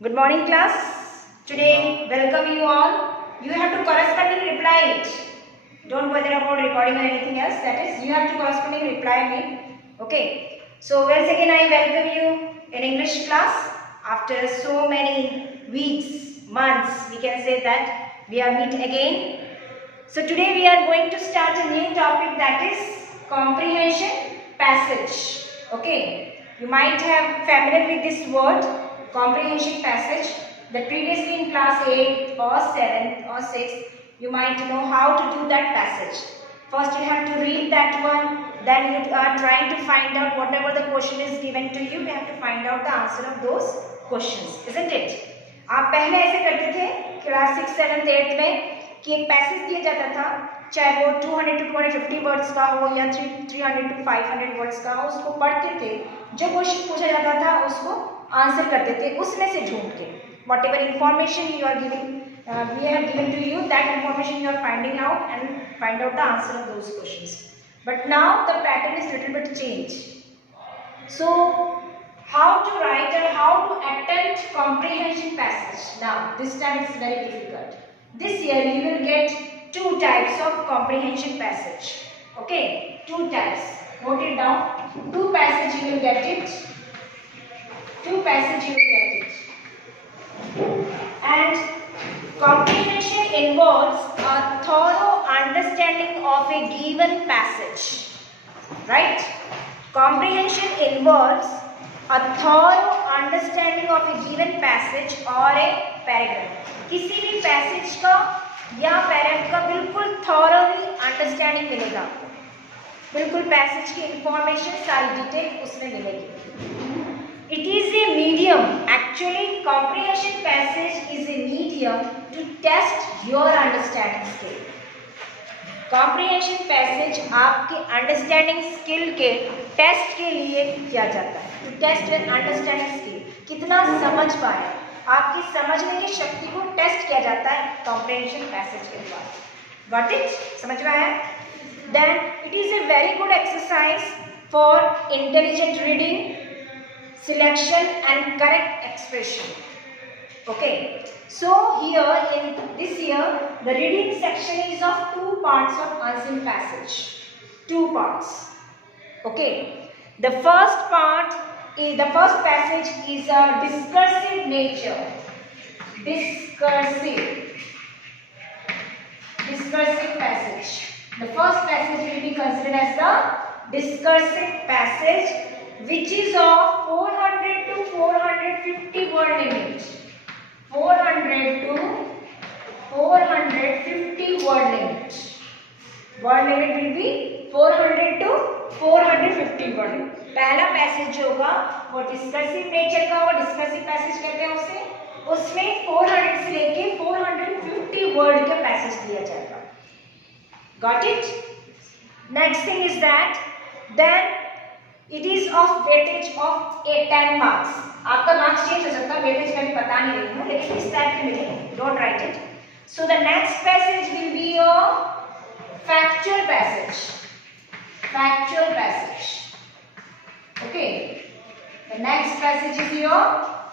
Good morning class. Today welcome you all. You have to corresponding reply it. Don't bother about recording or anything else. That is, you have to corresponding reply me. Okay. So once again I welcome you in English class. After so many weeks, months, we can say that we are meet again. So today we are going to start a new topic, that is comprehension passage. Okay. You might have familiar with this word, comprehension passage, that previously in class 8 or 7 or 6 you might know how to do that passage. First you have to read that one, then you are trying to find out whatever the question is given to you, you have to find out the answer of those questions, isn't it? आप पहले ऐसे करते थे class 6, 7, 8 में कि एक passage दिया जाता था, चाहे वो 200 to 250 वर्ड्स का हो या 300 to 500 वर्ड्स का हो, उसको पढ़ते थे, जो क्वेश्चन पूछा जाता था उसको आंसर करते थे उसमें से ढूंढ के. Whatever information you are giving, we have given to you, that information you are finding out and find out the answer of those questions. But now the pattern is little bit change. So how to write or how to attempt comprehension passage? Now this time it's very difficult. This year you will get two types of comprehension passage. Okay, two types. Note it down. Two passage you will get it. Two passage you will get it. And comprehension involves a thorough understanding of a given passage. Right? Comprehension involves a thorough understanding of a given passage or a paragraph. किसी भी passage का या paragraph का बिल्कुल thoroughly understanding मिलेगा आपको, बिल्कुल passage की इंफॉर्मेशन सारी डिटेल उसमें मिलेगी. It is a medium, actually comprehension passage is a medium to test your understanding skill. Comprehension passage आपके अंडरस्टैंडिंग स्किल के टेस्ट के लिए किया जाता है. To test your understanding skill, कितना समझ पाए, आपकी समझने की शक्ति को टेस्ट किया जाता है कॉम्प्रिहेंशन पैसेज के द्वारा. Got it? समझ में आया? Then it is a very good exercise for intelligent reading, selection and correct expression. Okay, so here in this year the reading section is of two parts of unseen passage. Two parts. Okay, the first part is, the first passage is a discursive nature. Discursive passage. The first passage will be considered as the discursive passage, which is of 400 to 450 word limit. 400 to 450 word limit. Word limit will be 400 to 450 word limit. पहला passage जो होगा वो discursive nature का, वो discursive passage कहते हैं उसे. उसमें 400 से लेके 450 वर्ड का पैसेज दिया जाएगा. Got it? Next thing is that then it is of weightage of 10 marks. आपका मार्क्स चेंज हो सकता है, वेटेज का भी पता नहीं रही हूँ, लेकिन इस टाइप के मिलेंगे. Don't write it. So the next passage will be your factual passage. Factual passage. Okay, the next passage is your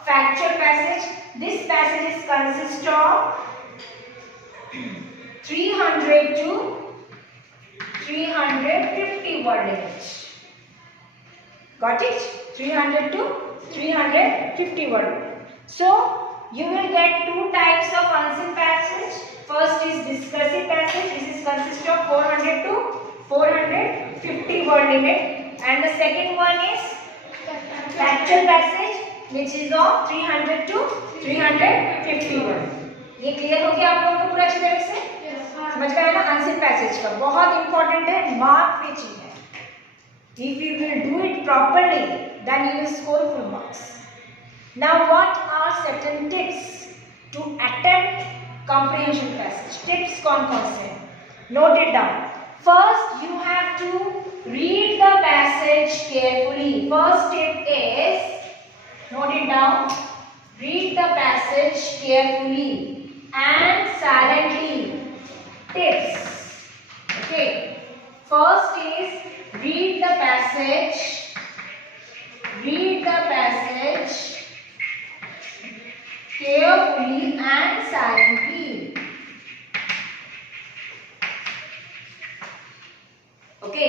factual passage. This passage is consist of 300 to 350 word limit. Got it? 300 to 350 word. So you will get two types of unseen passage. First is discursive passage. This is consist of 400 to 450 word limit, and the second one is factual passage, which is of 300 to 350 word. ये clear हो गया आप लोगों को पूरा अच्छी तरह से? समझ गए ना? अनसीन पैसेज का बहुत इंपॉर्टेंट है, मार्क पे चीज है. If you will do it properly, then you will score full marks. Now, what are certain tips to attempt comprehension passage? Tips कौन-कौन से? Note it down. First, you have to read the passage carefully. First tip is, note it down. Read the passage carefully and silently. Tips. Okay. First is read the passage carefully and silently. Okay,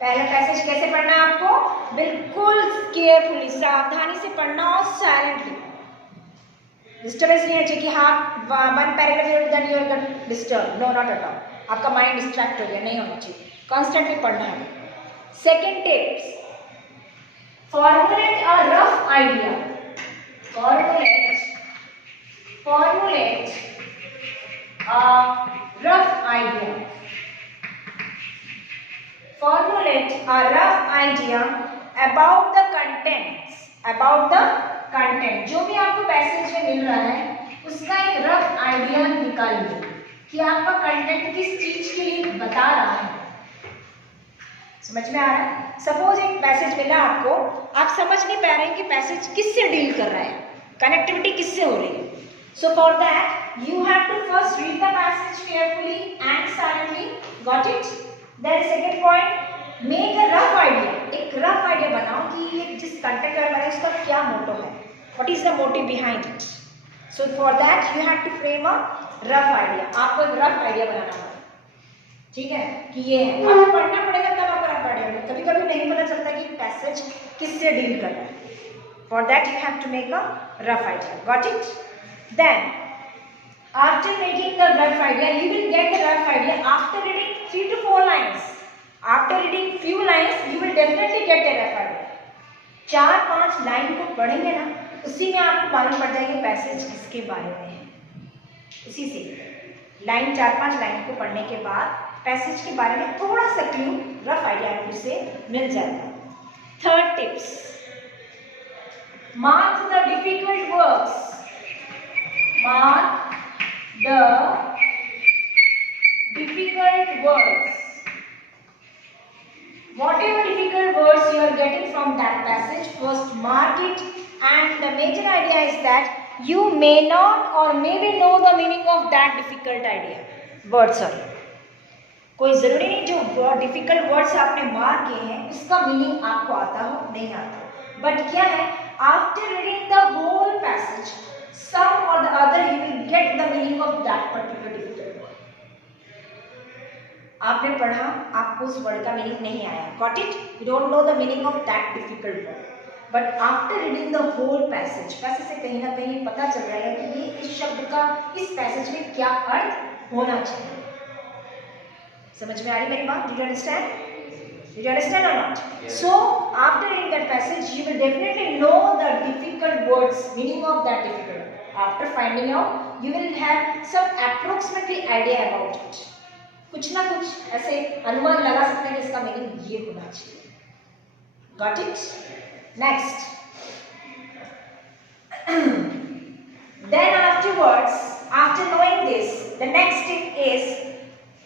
पहला passage कैसे पढ़ना है आपको? बिल्कुल carefully, सावधानी से पढ़ना और साइलेंटली। डिस्टर्बेंस नहीं है कि हाँ one paragraph then you are get disturb, no not at all. आपका माइंड डिस्ट्रैक्ट हो गया, नहीं होना चाहिए, कॉन्स्टेंटली पढ़ना है। Second tips, formulate a rough idea. Formulate a rough idea. Formulate a rough idea about the contents. About the content. जो भी आपको पैसेज में मिल रहा है उसका एक रफ आइडिया निकालिए कि आपका कंटेंट किस चीज के लिए बता रहा है। समझ में आ रहा है? सपोज एक पैसेज मिला आपको, आप समझ नहीं पा रहे हैं कि पैसेज किससे डील कर रहा है, कनेक्टिविटी किससे हो रही है। So for that you have to first read the passage carefully and silently. Got it? Then second point, make a rough idea. एक रफ आइडिया बनाओ कि ये जिस कंटेंट का है उसका क्या मोटो है, what is the motive behind it. So for that you have to frame a rough idea. आपको एक रफ आइडिया बनाना होगा, ठीक है, कि ये है, आपको पढ़ना पड़ेगा तब आपको रफ आइडिया। कभी कभी नहीं पता चलता कि पैसेज किससे डील कर रहा है। For that you have to make a rough idea. Got it? Then after making the rough idea you will get the rough idea after reading 3 to 4 lines. After reading few lines you will definitely get the rough idea. 4-5 line को पढ़ेंगे ना, उसी में आपको मालूम पड़ जाएगा passage किसके बारे में है। उसी से लाइन 4-5 लाइन को पढ़ने के बाद पैसेज के बारे में थोड़ा सा क्लू, रफ आइडिया आपको से मिल जाएगा। Third tips, mark the difficult words. Mark the difficult words. Whatever difficult words you are getting from that passage, first mark it, and the major idea is that you may not or maybe know the meaning of that difficult idea word. Sorry, कोई जरूरी नहीं जो difficult words आपने mark किए हैं उसका meaning आपको आता हो, नहीं आता, बट क्या है, after reading the whole passage some or the other you will get the meaning of that particular difficult word. आपने पढ़ा, आपको उस वर्ड का मीनिंग नहीं आया, got it, you don't know the meaning of that difficult word, but after reading the whole passage से कहीं ना कहीं पता चल रहा है कि ये इस शब्द का इस पैसेज में क्या अर्थ होना चाहिए। समझ में आ रही मेरी बात? Did you understand? Did you understand or not? Yes. So after reading that passage you will definitely know the difficult words, meaning of that difficult word. After finding out you will have some approximately idea about it. कुछ ना कुछ ऐसे अनुमान लगा सकते हैं कि इसका मीनिंग ये होना चाहिए। Got it? Next, then afterwards, after knowing this, the next tip is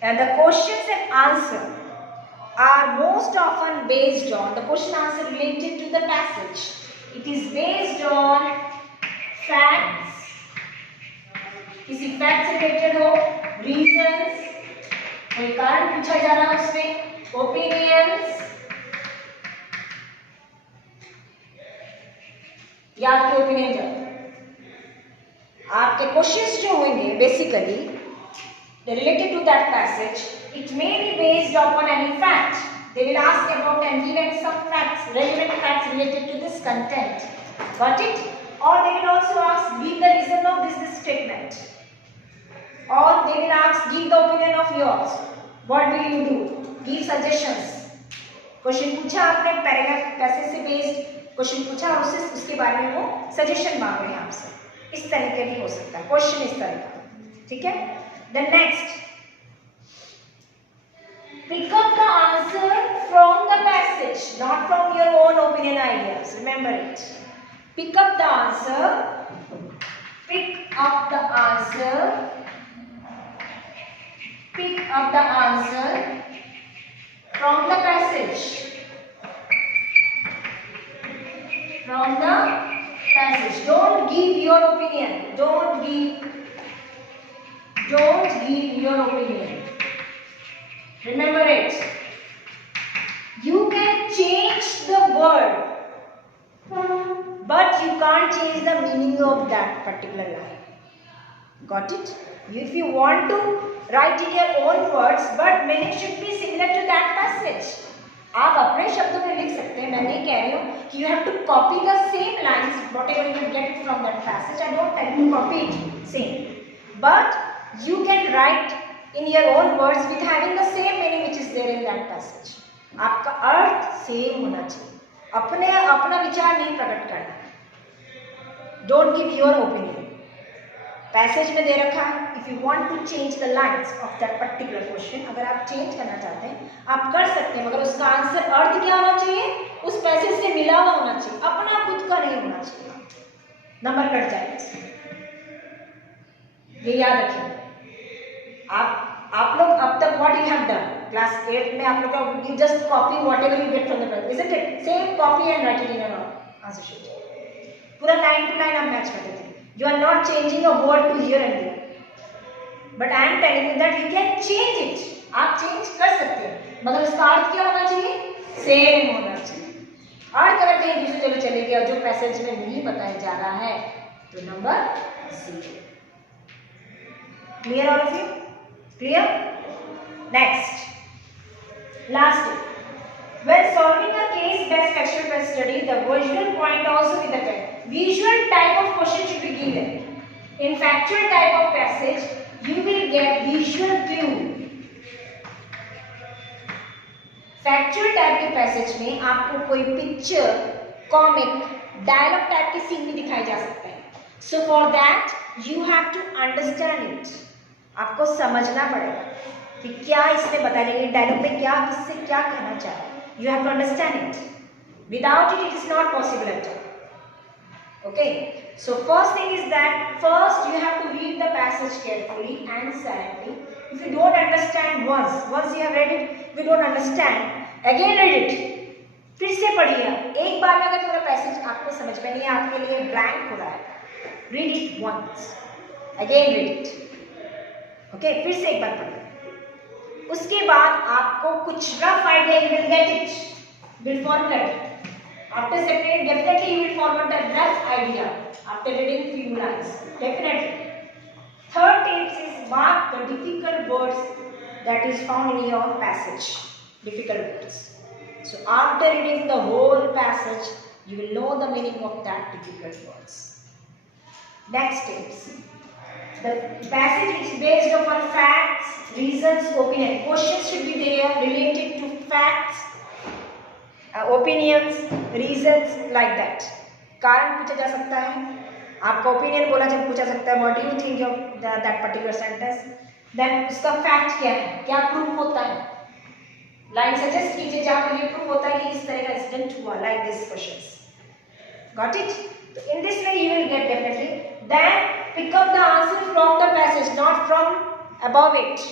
the questions and answer are most often based on the question answer related to the passage. It is based on facts, किसी fact से related हो, reasons, कोई कारण पूछा जा रहा है उसमें, opinions, या आपके ओपिनियन, आपके क्वेश्चंस जो होंगे basically related to that passage, it may be based upon any fact. They will ask about and given some facts, relevant facts related to this content. Got it? Or they will also ask, give the reason of this statement. Or they will ask, give the opinion of yours. What will you do? Give suggestions. Question पूछा आपने, paragraph passage से based question पूछा, उसके बारे में वो suggestion मांग रहे हैं आपसे। इस तरीके भी हो सकता है क्वेश्चन, इस तरह का, ठीक है। The next, pick up the answer from the passage, not from your own opinion ideas. Remember it. Pick up the answer. Pick up the answer. Pick up the answer from the passage. From the passage. Don't give your opinion. Don't give your opinion. Remember it. You can change the word. but you can't change the meaning of that particular line. Got it? If you want to write in your own words, but meaning should be similar to that passage. आप अपने शब्दों में लिख सकते हैं, मैं नहीं कह रही हूँ कि you have to copy the same lines, whatever you get from that passage. I don't tell you to copy it same, but you can write in your own words with having the same meaning which is there in that passage. आपका अर्थ same होना चाहिए, अपना विचार नहीं प्रकट करना. Don't give your opinion. Passage में दे रखा है, if you want to change the lines of that particular question, अगर आप चेंज करना चाहते हैं आप कर सकते हैं, मगर उसका आंसर अर्थ क्या होना चाहिए, उस पैसेज से मिला हुआ होना चाहिए, अपना खुद का नहीं होना चाहिए. नंबर कट जाएगा, ये याद रखिए. आप लोग अब तक what you have done class 8 में, आप लोग का you just copy whatever you get from the page, isn't it? Same copy and right it in your answer sheet. पूरा लाइन टू लाइन आप मैच करते थे. You are not changing a word to here and there, but I am telling you that you can change it. आप change कर सकते हैं, मगर उसका अर्थ क्या होना चाहिए, सेम होना चाहिए. अर्थ अगर कहीं दूसरी जगह चले गया जो पैसेज में नहीं बताया जा रहा है तो number 0. Clear all of you? Clear? Next, last. When solving a case-based factual based study, the visual point also be the type. Visual type of question should be given. In factual type of passage, you will get visual clue. Factual type के passage में आपको कोई picture, comic, dialogue type के scene भी दिखाए जा सकते हैं. So for that, you have to understand it. आपको समझना पड़ेगा कि क्या इसमें बताया गया, डायलॉग में क्या, किससे क्या कहना चाह रहा है. You have to understand it. Without it, it is not possible at all. Okay. So first thing is that first you have to read the passage carefully and silently. If you don't understand once you have read it, if you don't understand, again read it. फिर से पढ़िए. एक बार में अगर पूरा passage आपको समझ में नहीं है, आपके लिए ब्लैंक हो रहा है, read it once. Again read it. Okay. फिर से एक बार पढ़िए. उसके बाद आपको कुछ rough idea you will get it, will formulate it. After separating, definitely you will formulate a rough idea after reading few lines, definitely. Third tips is mark the difficult words that is found in your passage, difficult words. So after reading the whole passage, you will know the meaning of that difficult words. Next tips. The passage is based upon facts, reasons, opinion. Questions should be there related to facts, opinions, reasons, like that. कारण पूछा जा सकता है, आपका opinion बोला जब पूछा सकता है, what do you think of that particular sentence. Then उसका फैक्ट क्या है, क्या प्रूफ होता है. लाइन सजेस्ट कीजिए जहाँ पर ये प्रूफ होता है कि इस तरह का इंसिडेंट हुआ, like this questions. Got it? In this way you will get definitely. Then pick up the answer from the passage, not from above it.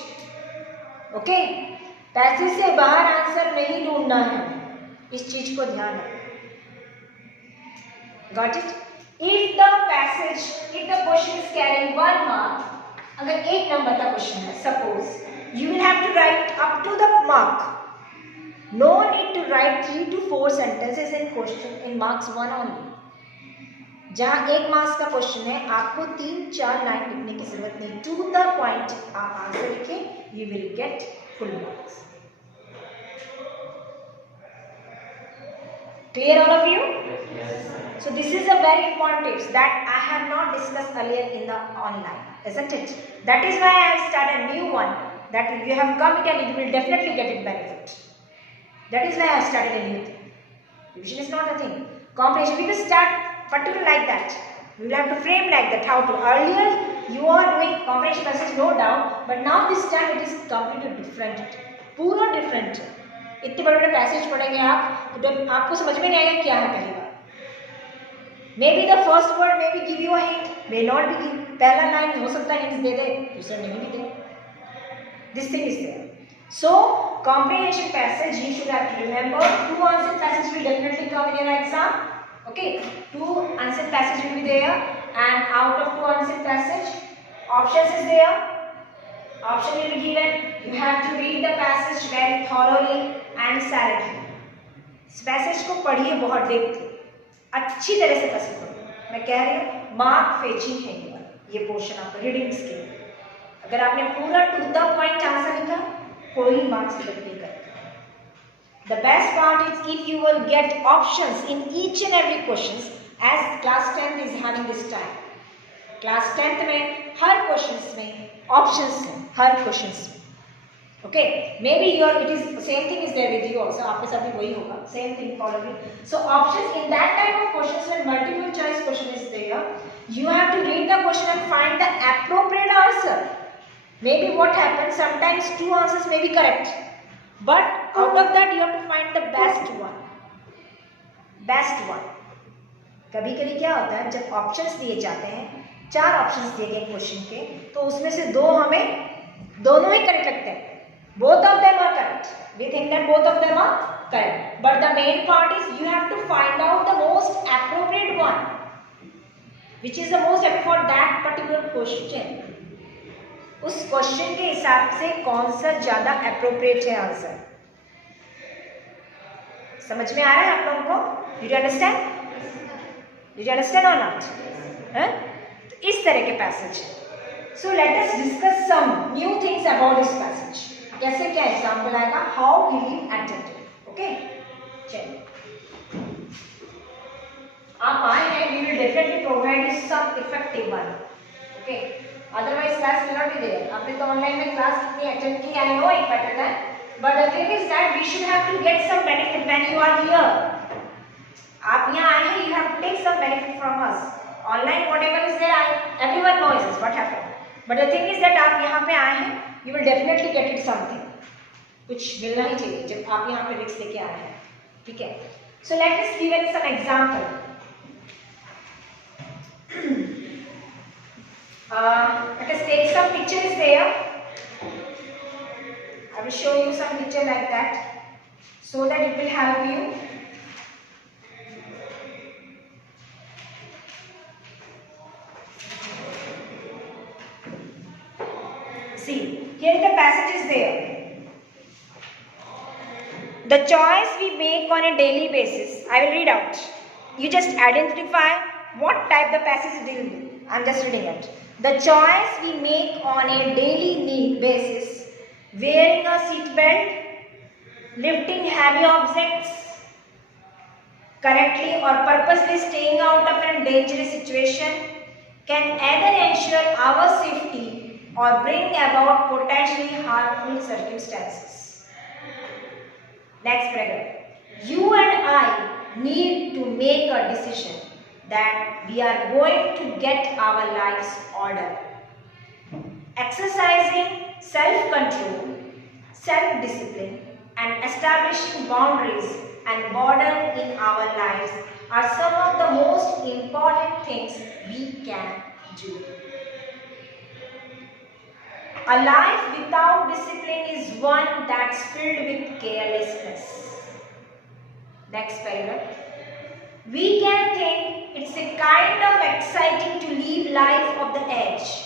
Okay? Passage से बाहर आंसर नहीं ढूंढना है, इस चीज को ध्यान रखना. Got it? If the question is carrying 1 mark, अगर 1 नंबर का क्वेश्चन है, suppose you will have to write up to the mark. No need to write 3 to 4 sentences in question in marks 1 only. जहाँ 1 marks का question है, आपको 3-4 line लिखने की जरूरत नहीं. टू द पॉइंट आप आंसर लिखें, you will get full marks. Clear all of you? Yes. So this is a very important tips that I have not discussed earlier in the online, isn't it? That is why I have started a new one, that if you have come it and you will definitely get it benefit. That is why I have started a new thing. Revision is not a thing. Comprehension, we will start particular like that. We will have to frame like that. How to? Earlier you are doing comprehension passage, no doubt, but now this time it is completely different. पूरा different. इतने बड़े बड़े passage पढ़ेंगे आप तो आपको समझ में नहीं आएगा क्या है पहली बार. May be the first word may be give you a hint, may not be give. पहला लाइन हो सकता है हिंट दे दे, दूसरा नहीं भी दे. This thing is there. So comprehension passage you should have to remember. 2 answer passage will definitely come in your exam. Okay, 2 answer passage will be there, and out of 2 answer passage, options is there. Option will be given. You have to read the passage very thoroughly and silently. इस passage को पढ़िए बहुत depth. अच्छी तरह से पसंद करो। मैं कह रही हूँ मार्क फेचिंग है ये पोर्शन आपका रीडिंग स्किल। अगर आपने पूरा टू द पॉइंट आंसर लिखा कोई मार्क्स कट नहीं करेगा। The best part is if you will get options in each and every questions as class 10th is having this time. Class 10th में हर questions में options हैं हर questions में. Okay, maybe it is same thing is there with you also. आपके साथ भी वही होगा. Same thing probably. So options in that type of questions when multiple choice question is there, you have to read the question and find the appropriate answer. Maybe what happens sometimes two answers may be correct. But out of that you have to find the best one. Best one. कभी कभी क्या होता है जब options दिए जाते हैं, 4 options दिए गए क्वेश्चन के, तो उसमें से 2 हमें दोनों ही करेक्ट लगते हैं. Both of them are correct. We think that both of them are correct. But the main part is you have to find out the most appropriate one, which is the most appropriate for that particular question. उस question के हिसाब से कौन सा ज्यादा appropriate है answer. समझ में आ रहा है आप लोगों को? Did you understand? Did you understand or not? तो इस तरह के passage. So let us discuss some new things about this passage. कैसे क्या एग्जाम्पल आएगा? How will you attempt it? Okay? चलिए. आप आए हैं, we will definitely provide you some effective one. Okay? Otherwise class will not be there. आपने तो online में क्लास कितनी अटेंड की, I know it better than. But the thing is that we should have to get some benefit when you are here. आप यहाँ आए हैं, you have to take some benefit from us. Online whatever is there, everyone knows this what happened. But the thing is that आप यहाँ पे आए हैं, you will definitely get it something. कुछ मिलना ही चाहिए जब आप यहाँ पे रिक्स लेके आए हैं. ठीक है? So let us give some example. Let us take some pictures there. I will show you some picture like that so that it will help you. See, here the passage is there. The choice we make on a daily basis. I will read out. You just identify what type the passage deal with. I am just reading it. The choice we make on a daily basis, wearing a seat belt, lifting heavy objects correctly or purposely staying out of a dangerous situation, can either ensure our safety or bring about potentially harmful circumstances. Next paragraph. You and I need to make a decision that we are going to get our lives order. Exercising self-control, self-discipline and establishing boundaries and border in our lives are some of the most important things we can do. A life without discipline is one that's filled with carelessness. Next paragraph. We can think it's a kind of exciting to live life of the edge.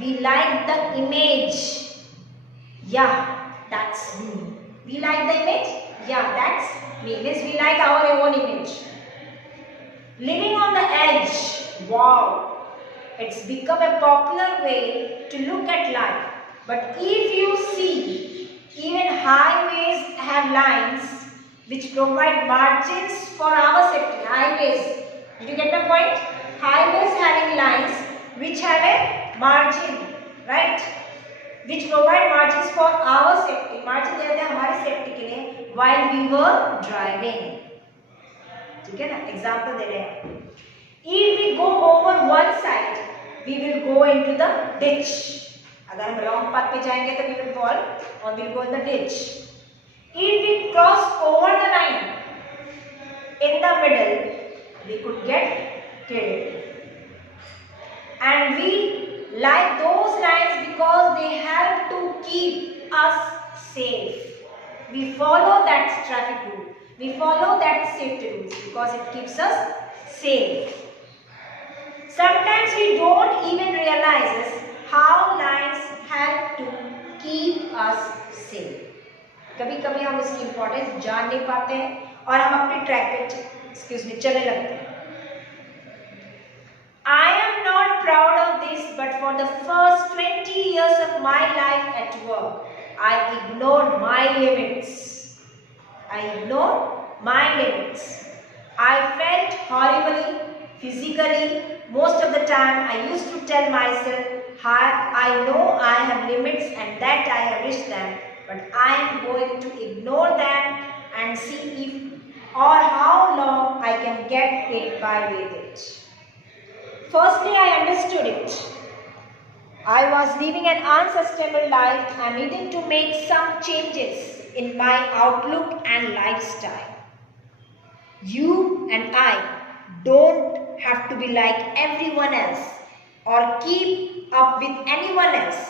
We like the image. Yeah, that's me. We like the image? Yeah, that's me. Means we like our own image. Living on the edge. Wow. It's become a popular way to look at life. But if you see, even highways have lines which provide margins for our safety. Highways. Did you get the point? Highways having lines which have a margin, right? Which provide margins for our safety. Margin देते हैं हमारी safety के लिए while we were driving. ठीक है ना? Example दे रहे हैं. If we go over one side, we will go into the ditch. अगर हम wrong path पे जाएंगे तो we will fall or we will go in the ditch. If we cross over the line in the middle, we could get killed. And we like those lines because they help to keep us safe. We follow that traffic rule. We follow that safety rules because it keeps us safe. Sometimes we don't even realize how lines help to keep us safe. कभी कभी हम उसकी importance जान नहीं पाते हैं और हम अपने ट्रैक पे चलने लगते हैं. my life at work, I ignored my limits. I ignored my limits. I felt horribly, physically. Most of the time I used to tell myself, I know I have limits and that I have reached them, but I am going to ignore them and see if or how long I can get by with it. Firstly, I understood it. I was living an unsustainable life and needed to make some changes in my outlook and lifestyle. You and I don't have to be like everyone else or keep up with anyone else.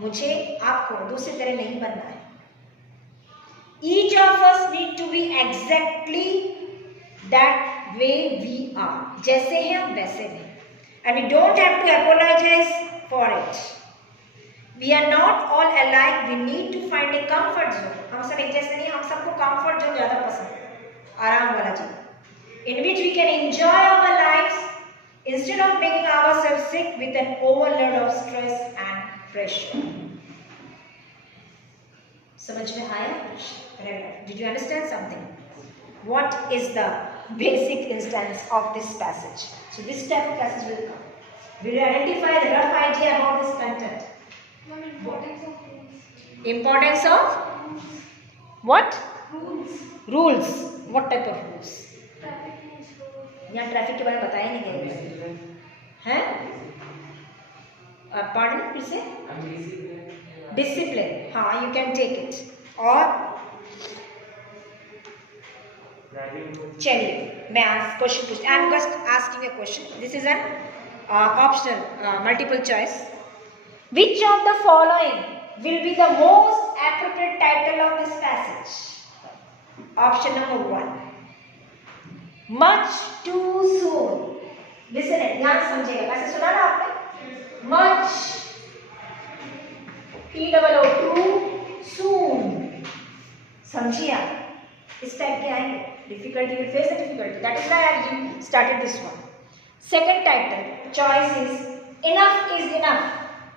मुझे आपको दूसरी तरह नहीं बनना है. Each of us need to be exactly that way we are. जैसे हैं हम वैसे हैं. And we don't have to apologize for it. We are not all alike. We need to find a comfort zone. हम सब एक जैसे नहीं, हम सबको comfort zone ज़्यादा पसंद है. आराम वाला जीवन, in which we can enjoy our lives instead of making ourselves sick with an overload of stress and pressure. समझ में आया? Did you understand something? What is the basic instance of this passage? So this type of passage will come. Will you identify the rough idea about this content? Importance of what? Rules. What type of rules? यहाँ traffic के बारे में बताया नहीं गया है. Pardon फिर से? डिसिप्लिन. हाँ, you can take it. और चलिए मैं क्वेश्चन पूछती हूँ. I am just asking a question. This is an optional multiple choice. Which of the following will be the most appropriate title of this passage? Option number 1. Much too soon. Listen it. ध्यान समझिएगा. ऐसे सुना ना आपने? Much. Too soon. समझिए आप. इस type के आएंगे. Difficulty will face the difficulty. That is why I started this one. Second title. Choice is enough is enough.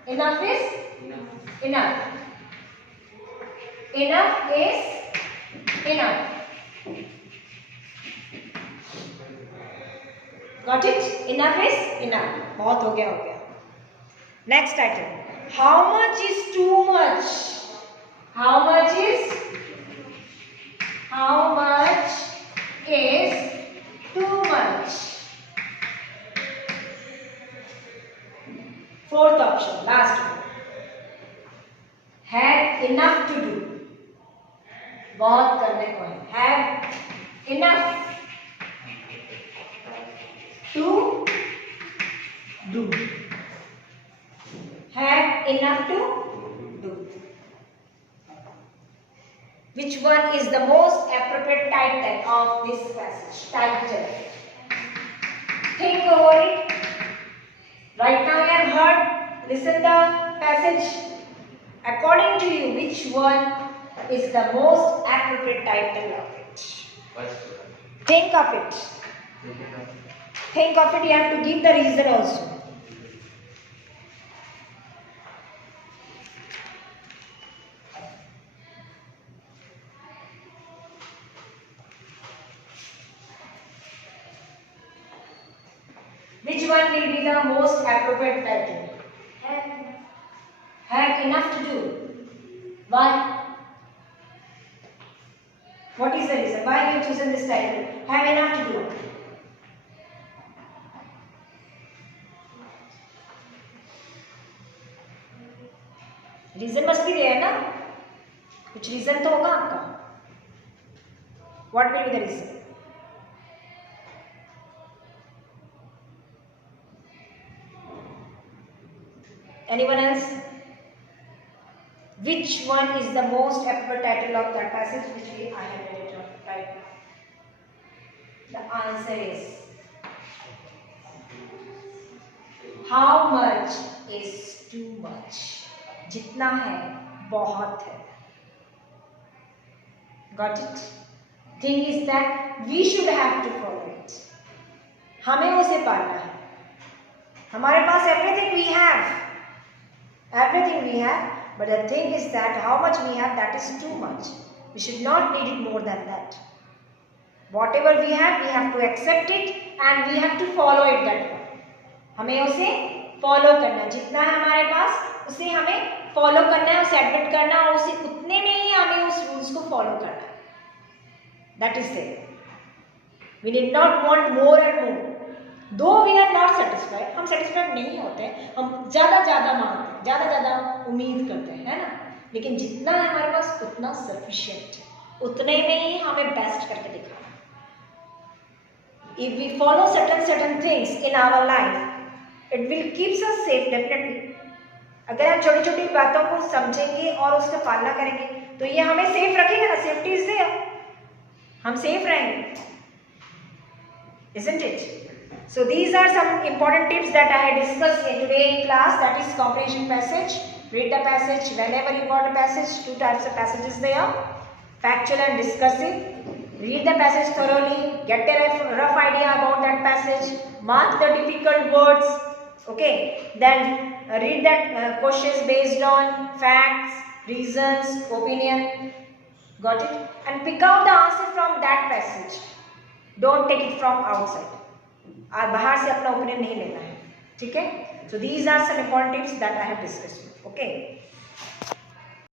Enough is enough. Enough is enough. Got it? Enough is enough. बहुत हो गया हो गया. Next title. How much is too much? How much is too much? Fourth option, last one. Had enough to do. बहुत करने को है. Have enough to do. Have enough to do. Which one is the most appropriate title of this passage? Title. Think over it. Right now you have heard, listen the passage. According to you, which one is the most appropriate title of it? Think of it. Think of it, you have to give the reason also. Which one will be the most appropriate title? Have enough to do. Why? What is the reason? Why you have chosen this title? Have enough to do. Reason must be there, ना? कुछ reason तो होगा आपका. What will be the reason? Anyone else? Which one is the most appropriate title of that passage which I have read it right now? The answer is how much is too much. जितना है बहुत है. Got it? Thing is that we should have to follow it. हमें उसे पालना है. हमारे पास everything we have. Everything we have, but the thing is that how much we have, that is too much. We should not need it more than that. Whatever we have to accept it and we have to follow it that way. हमें उसे follow करना है, जितना है हमारे पास उसे हमें follow करना है, उसे एडमिट करना है और उसे उतने में ही हमें उस रूल्स को फॉलो करना है. That is it. We did not want more and more. Though we are not satisfied, हम सेटिस्फाइड नहीं होते, हम ज़्यादा मांगते हैं, ज़्यादा उम्मीद करते हैं, है ना. लेकिन जितना है हमारे पास उतना सफिशिएंट है, उतने में ही हमें बेस्ट करके दिखाना. If we follow certain things in our life, it will keeps us safe definitely. अगर हम छोटी छोटी बातों को समझेंगे और उसका पालना करेंगे तो ये हमें सेफ रखेगा ना. सेफ्टी इज देयर, हम सेफ रहेंगे, isn't it? So these are some important tips that I had discussed in today in class, that is comprehension passage. Read the passage whenever you got a passage. Two types of passages there, factual and discursive. Read the passage thoroughly, get a rough idea about that passage, mark the difficult words, okay, then read that questions based on facts, reasons, opinion, got it, and pick out the answer from that passage. Don't take it from outside, और बाहर से अपना opinion नहीं लेना है, ठीक है. So these are some important tips that I have discussed, okay.